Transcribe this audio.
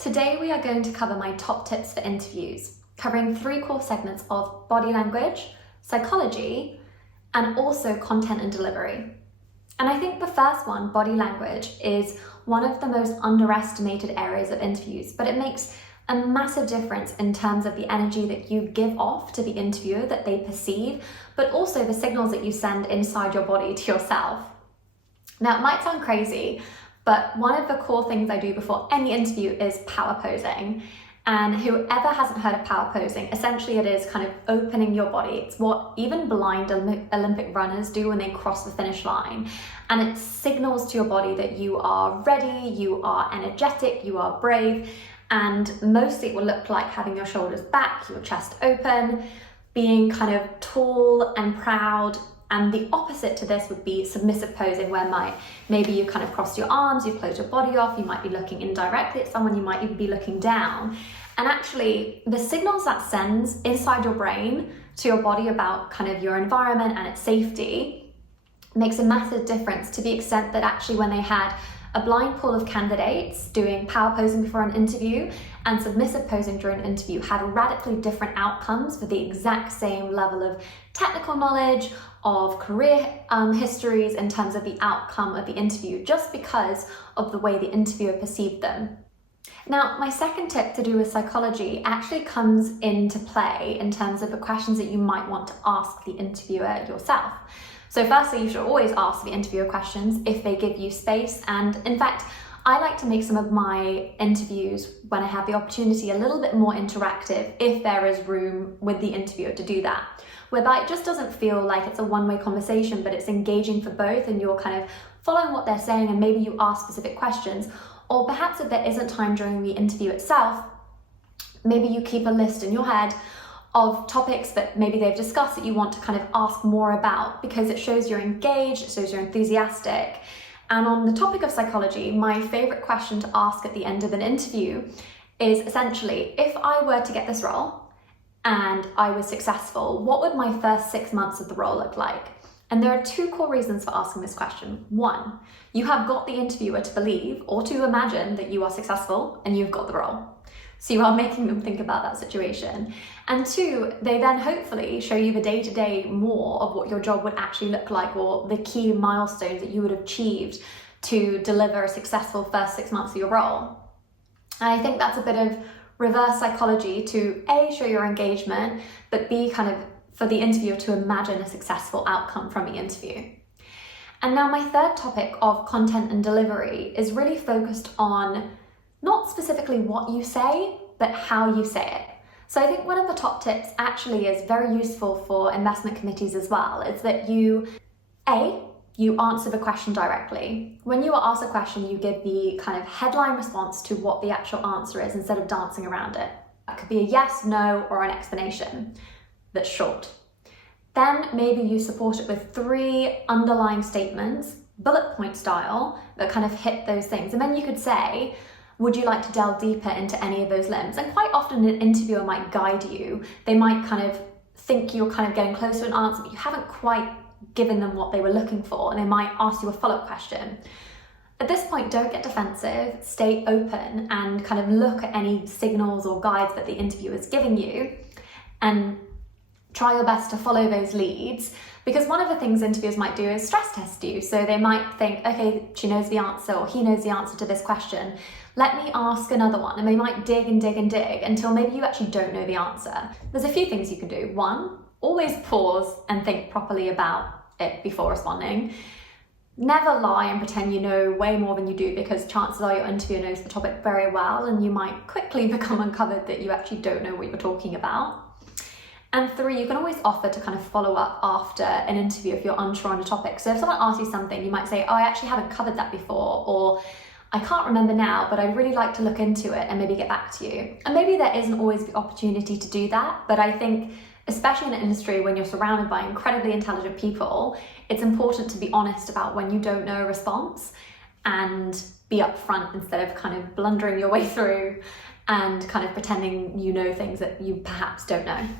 Today we are going to cover my top tips for interviews, covering 3 core segments of body language, psychology, and also content and delivery. And I think the first one, body language, is one of the most underestimated areas of interviews, but it makes a massive difference in terms of the energy that you give off to the interviewer that they perceive, but also the signals that you send inside your body to yourself. Now, it might sound crazy, but one of the core things I do before any interview is power posing. And whoever hasn't heard of power posing, essentially it is kind of opening your body. It's what even blind Olympic runners do when they cross the finish line. And it signals to your body that you are ready, you are energetic, you are brave. And mostly it will look like having your shoulders back, your chest open, being kind of tall and proud. And the opposite to this would be submissive posing, where maybe you kind of cross your arms, you close your body off, you might be looking indirectly at someone, you might even be looking down. And actually, the signals that sends inside your brain to your body about kind of your environment and its safety makes a massive difference, to the extent that actually when they had a blind pool of candidates doing power posing before an interview and submissive posing during an interview had radically different outcomes for the exact same level of technical knowledge, of career histories in terms of the outcome of the interview, just because of the way the interviewer perceived them. Now, my second tip to do with psychology actually comes into play in terms of the questions that you might want to ask the interviewer yourself. So firstly, you should always ask the interviewer questions if they give you space. And in fact, I like to make some of my interviews, when I have the opportunity, a little bit more interactive if there is room with the interviewer to do that, whereby it just doesn't feel like it's a one-way conversation, but it's engaging for both and you're kind of following what they're saying, and maybe you ask specific questions. Or perhaps if there isn't time during the interview itself, maybe you keep a list in your head of topics that maybe they've discussed that you want to kind of ask more about, because it shows you're engaged, it shows you're enthusiastic. And on the topic of psychology, my favorite question to ask at the end of an interview is essentially, if I were to get this role and I was successful, what would my first 6 months of the role look like? And there are 2 core reasons for asking this question. 1, you have got the interviewer to believe or to imagine that you are successful and you've got the role. So you are making them think about that situation. And 2, they then hopefully show you the day-to-day more of what your job would actually look like, or the key milestones that you would have achieved to deliver a successful first 6 months of your role. And I think that's a bit of reverse psychology to A, show your engagement, but B, kind of for the interviewer to imagine a successful outcome from the interview. And now my third topic of content and delivery is really focused on not specifically what you say, but how you say it. So I think one of the top tips actually is very useful for investment committees as well, is that you answer the question directly. When you are asked a question, you give the kind of headline response to what the actual answer is instead of dancing around it. That could be a yes, no, or an explanation that's short. Then maybe you support it with 3 underlying statements, bullet point style, that kind of hit those things. And then you could say, would you like to delve deeper into any of those limbs? And quite often an interviewer might guide you. They might kind of think you're kind of getting close to an answer, but you haven't quite given them what they were looking for, and they might ask you a follow-up question. At this point, don't get defensive, stay open and kind of look at any signals or guides that the interviewer is giving you and try your best to follow those leads. Because one of the things interviewers might do is stress test you. So they might think, okay, she knows the answer, or he knows the answer to this question. Let me ask another one. And they might dig and dig and dig until maybe you actually don't know the answer. There's a few things you can do. 1, always pause and think properly about it before responding. Never lie and pretend you know way more than you do, because chances are your interviewer knows the topic very well and you might quickly become uncovered that you actually don't know what you're talking about. And 3, you can always offer to kind of follow up after an interview if you're unsure on a topic. So if someone asks you something, you might say, oh, I actually haven't covered that before, or I can't remember now, but I'd really like to look into it and maybe get back to you. And maybe there isn't always the opportunity to do that, but I think, especially in an industry when you're surrounded by incredibly intelligent people, it's important to be honest about when you don't know a response and be upfront instead of kind of blundering your way through and kind of pretending you know things that you perhaps don't know.